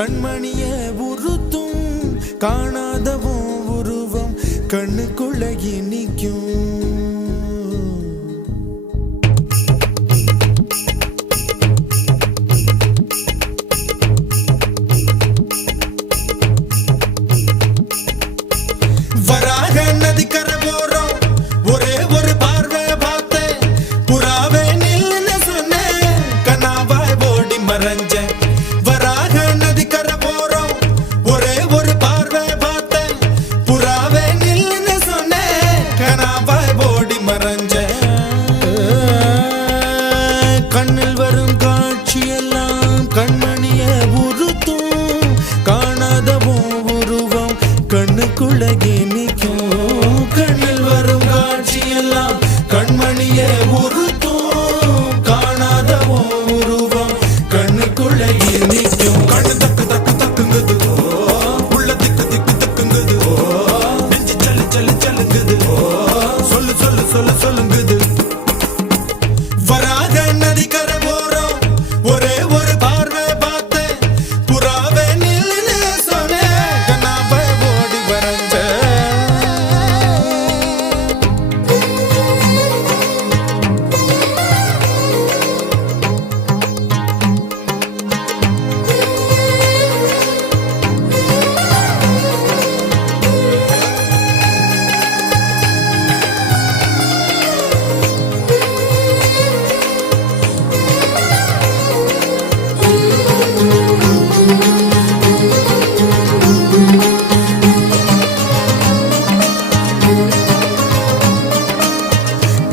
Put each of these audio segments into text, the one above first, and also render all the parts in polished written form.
கண்மணிய உறுத்தும் காணாதவோ உருவம் கண்ணுக்குள்ள நிற்கும். வராக நதிக்கரை போறோம் ஒரே ஒரு பார்வை பார்த்தேன் புறாவே நில்லுன்னு சொன்னேன் கனாவாய் ஓடி மறைஞ்சேன். வராக நதிக்கரை போறோம் ஒரே ஒரு பார்வை பார்த்தேன் புறாவே நில்லுன்னு சொன்னேன் கனாவாய் ஓடி மறைஞ்சேன். கண்ணில் வரும் காட்சியெல்லாம் கண்மணிய உறுத்தும் காணாதவோ உருவம் கண்ணுக்குள்ள நிற்கும். கண்ணில் வரும் காட்சியெல்லாம் கண்மணிய உறுத்தும் காணாதவோ உருவம் கண்ணுக்குள்ள நிற்கும். கண்ணு தக்கு தக்கு தக்குங்குது உள்ள திக்கு திக்கு தக்குங்குது நெஞ்சு சல்லு சல்லு சல்லுங்குது சொல்லு சொல்லு சொல்லு சொல்லுங்குது. வராக நதிக்கரை போறோம் ஒரே ஒரு பார்வை பார்த்தேன் புறாவே நில்லுன்னு சொன்னேன் கனாவாய் ஓடி மறைஞ்சேன்.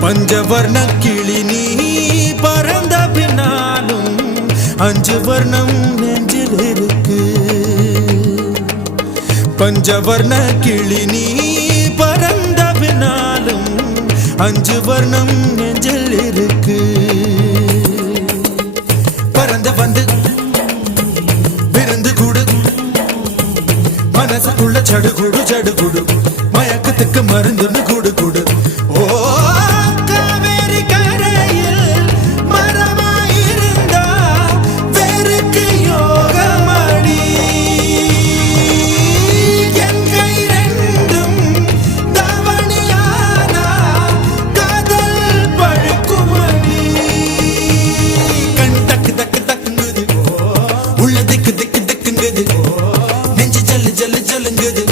பஞ்சவர்ண கிளி நீ பறந்த பின்னாலும் 5 வர்ணம் நெஞ்சில் இருக்கு. பஞ்சவர்ண கிளி நீ பறந்த பின்னாலும் 5 வர்ணம் நெஞ்சில் இருக்கு. பறந்து வந்து விருந்து கூடு மனசுக்குள்ள சடுகுடு சடுகுடு மயக்கத்துக்கு மருந்துன்னு கூடு கூடு. ஓ காவேரி கரையில் மரமாயிருந்தா வேருக்கு யோகமடி என் கை ரெண்டும் தவணியானா காதல் பழுக்குமடி. கண் தக்கு தக்கு தக்குங்குது உள்ள திக்கு திக்கு திக்குங்குது நெஞ்சு ஜல்லு ஜல்லு ஜல்லுங்குது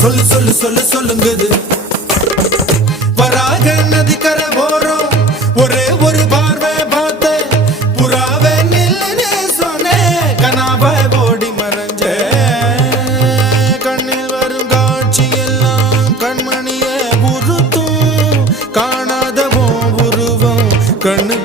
சொல்லு சொல்லு சொல்லு சொல்லுங்குது. வராக நதிக்கரை போறோம் ஒரே ஒரு பார்வை பார்த்தேன் புறாவே நில்லுன்னு சொன்னேன் கனாவாய் ஓடி மறைஞ்சேன். கண்ணில் வரும் காட்சியெல்லாம் கண்மணிய உறுத்தும் காணாதவோ உருவம் கண்ணு